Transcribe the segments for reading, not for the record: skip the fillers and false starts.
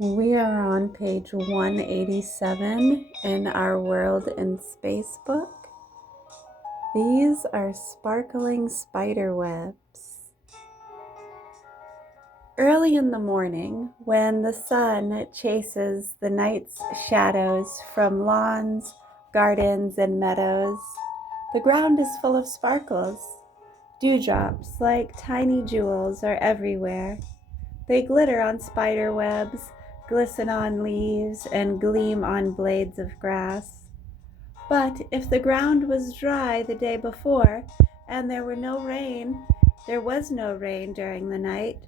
We are on page 187 in our World in Space book. These are sparkling spider webs. Early in the morning, when the sun chases the night's shadows from lawns, gardens, and meadows, the ground is full of sparkles. Dewdrops, like tiny jewels, are everywhere. They glitter on spider webs, glisten on leaves, and gleam on blades of grass. But if the ground was dry the day before, and there was no rain during the night,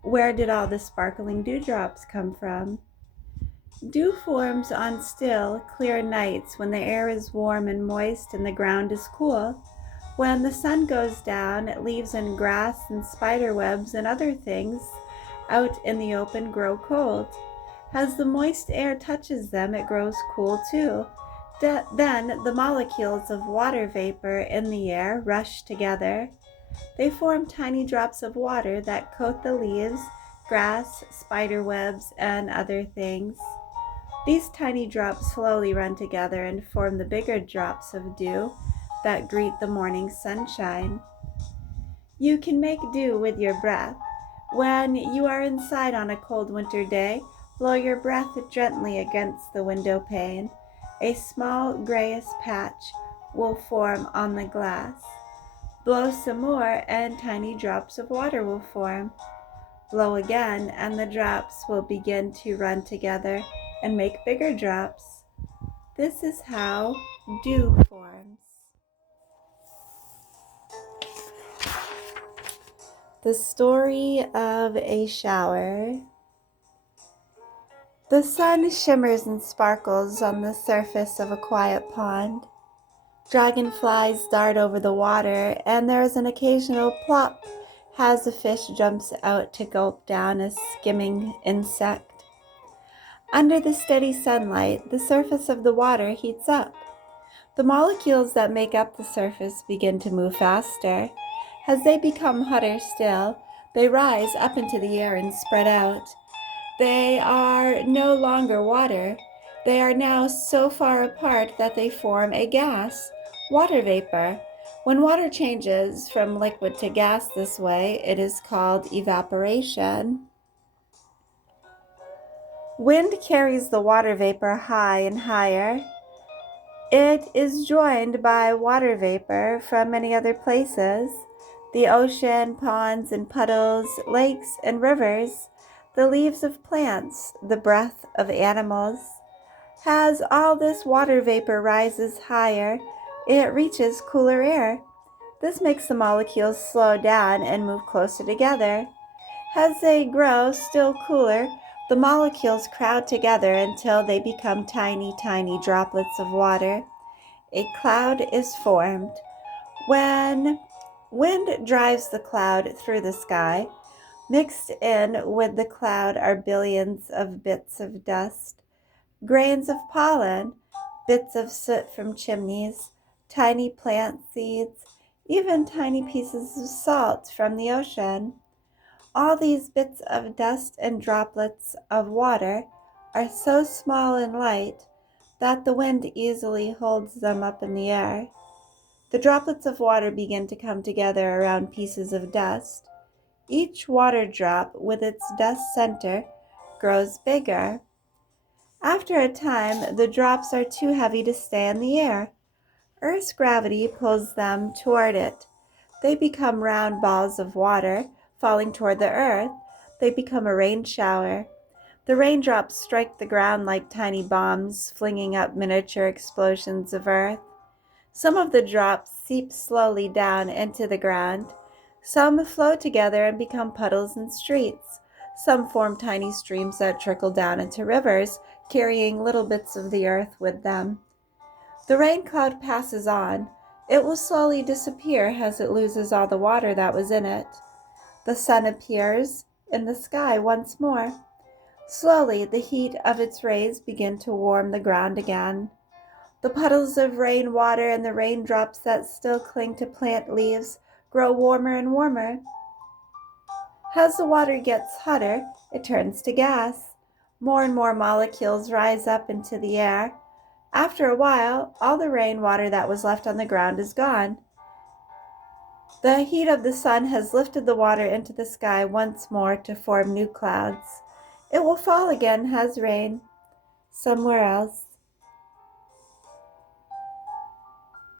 where did all the sparkling dewdrops come from? Dew forms on still, clear nights when the air is warm and moist and the ground is cool. When the sun goes down, leaves and grass and spider webs and other things out in the open grow cold. As the moist air touches them, it grows cool too. Then the molecules of water vapor in the air rush together. They form tiny drops of water that coat the leaves, grass, spider webs, and other things. These tiny drops slowly run together and form the bigger drops of dew that greet the morning sunshine. You can make dew with your breath. When you are inside on a cold winter day, blow your breath gently against the window pane. A small grayish patch will form on the glass. Blow some more and tiny drops of water will form. Blow again and the drops will begin to run together and make bigger drops. This is how dew forms. The story of a shower. The sun shimmers and sparkles on the surface of a quiet pond. Dragonflies dart over the water, and there is an occasional plop as a fish jumps out to gulp down a skimming insect. Under the steady sunlight, the surface of the water heats up. The molecules that make up the surface begin to move faster. As they become hotter still, they rise up into the air and spread out. They are no longer water. They are now so far apart that they form a gas, water vapor. When water changes from liquid to gas this way, it is called evaporation. Wind carries the water vapor high and higher. It is joined by water vapor from many other places: the ocean, ponds and puddles, lakes and rivers, the leaves of plants, the breath of animals. As all this water vapor rises higher, it reaches cooler air. This makes the molecules slow down and move closer together. As they grow still cooler, the molecules crowd together until they become tiny, tiny droplets of water. A cloud is formed. When wind drives the cloud through the sky, mixed in with the cloud are billions of bits of dust, grains of pollen, bits of soot from chimneys, tiny plant seeds, even tiny pieces of salt from the ocean. All these bits of dust and droplets of water are so small and light that the wind easily holds them up in the air. The droplets of water begin to come together around pieces of dust. Each water drop with its dust center grows bigger. After a time, the drops are too heavy to stay in the air. Earth's gravity pulls them toward it. They become round balls of water falling toward the earth. They become a rain shower. The raindrops strike the ground like tiny bombs, flinging up miniature explosions of earth. Some of the drops seep slowly down into the ground. Some flow together and become puddles and streets. Some form tiny streams that trickle down into rivers, carrying little bits of the earth with them. The rain cloud passes on. It will slowly disappear as it loses all the water that was in it. The sun appears in the sky once more. Slowly, the heat of its rays begin to warm the ground again. The puddles of rain water and the raindrops that still cling to plant leaves grow warmer and warmer. As the water gets hotter, it turns to gas. More and more molecules rise up into the air. After a while, all the rainwater that was left on the ground is gone. The heat of the sun has lifted the water into the sky once more to form new clouds. It will fall again as rain somewhere else.